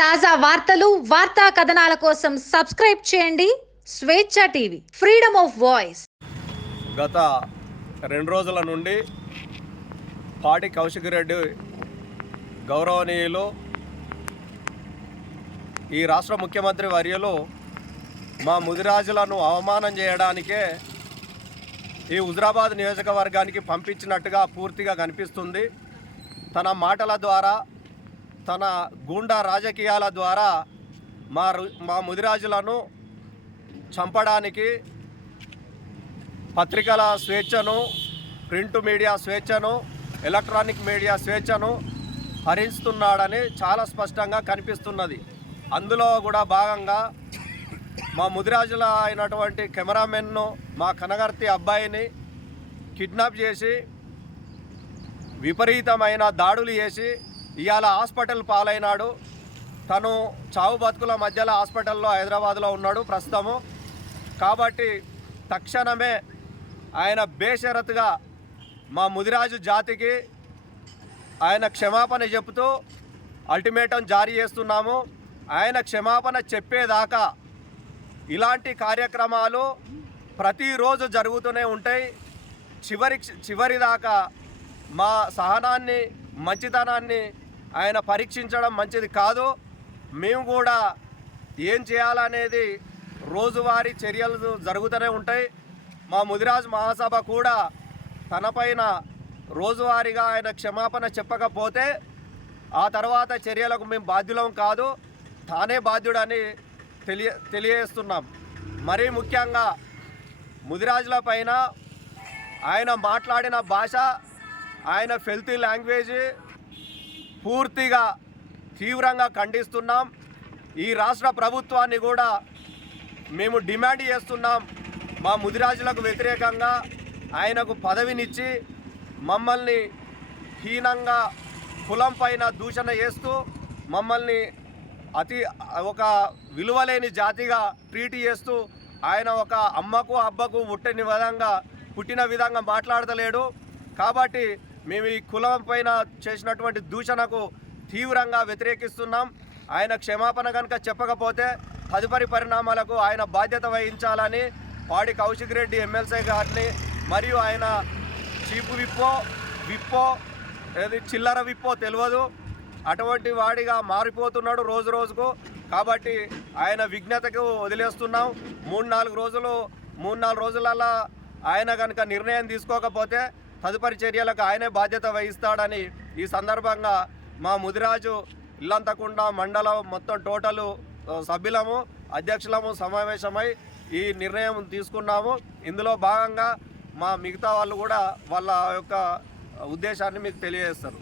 తాజా వార్తలు వార్తా కథనాల కోసం సబ్స్క్రైబ్ చేయండి. స్వేచ్ఛ టీవీ ఫ్రీడమ్ ఆఫ్ వాయిస్. గత రెండు రోజుల నుండి పాటి కౌశిక్ రెడ్డి గౌరవనీయులు ఈ రాష్ట్ర ముఖ్యమంత్రి వర్యులు మా ముదిరాజులను అవమానం చేయడానికే ఈ హుజరాబాద్ నియోజకవర్గానికి పంపించినట్టుగా పూర్తిగా కనిపిస్తుంది. తన మాటల ద్వారా తన గూండా రాజకీయాల ద్వారా మా రు- మా ముదిరాజులను చంపడానికి పత్రికల స్వేచ్ఛను ప్రింట్ మీడియా స్వేచ్ఛను ఎలక్ట్రానిక్ మీడియా స్వేచ్ఛను హరిస్తున్నాడని చాలా స్పష్టంగా కనిపిస్తున్నది. అందులో కూడా భాగంగా మా ముదిరాజుల అయినటువంటి కెమెరామెన్ను మా కనగర్తి అబ్బాయిని కిడ్నాప్ చేసి విపరీతమైన దాడులు చేసి ఇవాళ హాస్పిటల్ పాలైనాడు. తను చావు బతుకుల మధ్యలో హాస్పిటల్లో హైదరాబాద్లో ఉన్నాడు ప్రస్తుతము. కాబట్టి తక్షణమే ఆయన బేషరతుగా మా ముదిరాజు జాతికి ఆయన క్షమాపణ చెబుతూ అల్టిమేటం జారీ చేస్తున్నాము. ఆయన క్షమాపణ చెప్పేదాకా ఇలాంటి కార్యక్రమాలు ప్రతిరోజు జరుగుతూనే ఉంటాయి. చివరి చివరి దాకా మా సహనాన్ని మంచితనాన్ని ఆయన పరీక్షించడం మంచిది కాదు. మేము కూడా ఏం చేయాలనేది రోజువారీ చర్యలు జరుగుతూనే ఉంటాయి. మా ముదిరాజ్ మహాసభ కూడా తనపైన రోజువారీగా ఆయన క్షమాపణ చెప్పకపోతే ఆ తర్వాత చర్యలకు మేము బాధ్యులం కాదు. తానే బాధ్యుడని తెలియ తెలియజేస్తున్నాం. మరీ ముఖ్యంగా ముదిరాజుల పైన ఆయన మాట్లాడిన భాష ఆయన ఫెల్తీ లాంగ్వేజ్ పూర్తిగా తీవ్రంగా ఖండిస్తున్నాం. ఈ రాష్ట్ర ప్రభుత్వాన్ని కూడా మేము డిమాండ్ చేస్తున్నాం. మా ముదిరాజులకు వ్యతిరేకంగా ఆయనకు పదవినిచ్చి మమ్మల్ని హీనంగా కులం పైన దూషణ చేస్తూ మమ్మల్ని అతి ఒక విలువలేని జాతిగా ట్రీట్ చేస్తూ ఆయన ఒక అమ్మకు అబ్బకు పుట్టిన విధంగా పుట్టిన విధంగా మాట్లాడతలేడు. కాబట్టి మేము ఈ కులం పైన చేసినటువంటి దూషణకు తీవ్రంగా వ్యతిరేకిస్తున్నాం. ఆయన క్షమాపణ కనుక చెప్పకపోతే తదుపరి పరిణామాలకు ఆయన బాధ్యత వహించాలని పాడి కౌశిక్ రెడ్డి ఎమ్మెల్సీ గారిని మరియు ఆయన చీపు విప్పో విప్పో ఏది చిల్లర విప్పో తెలియదు అటువంటి వాడిగా మారిపోతున్నాడు రోజు రోజుకు. కాబట్టి ఆయన విజ్ఞతకు వదిలేస్తున్నాం. మూడు నాలుగు రోజులు మూడు నాలుగు రోజులల్లా ఆయన కనుక నిర్ణయం తీసుకోకపోతే తదుపరి చర్యలకు ఆయనే బాధ్యత వహిస్తాడని ఈ సందర్భంగా మా ముదిరాజు ఇల్లంతకుండా మండలం మొత్తం టోటలు సభ్యులము అధ్యక్షులము సమావేశమై ఈ నిర్ణయం తీసుకున్నాము. ఇందులో భాగంగా మా మిగతా వాళ్ళు కూడా వాళ్ళ యొక్క ఉద్దేశాన్ని మీకు తెలియజేస్తారు.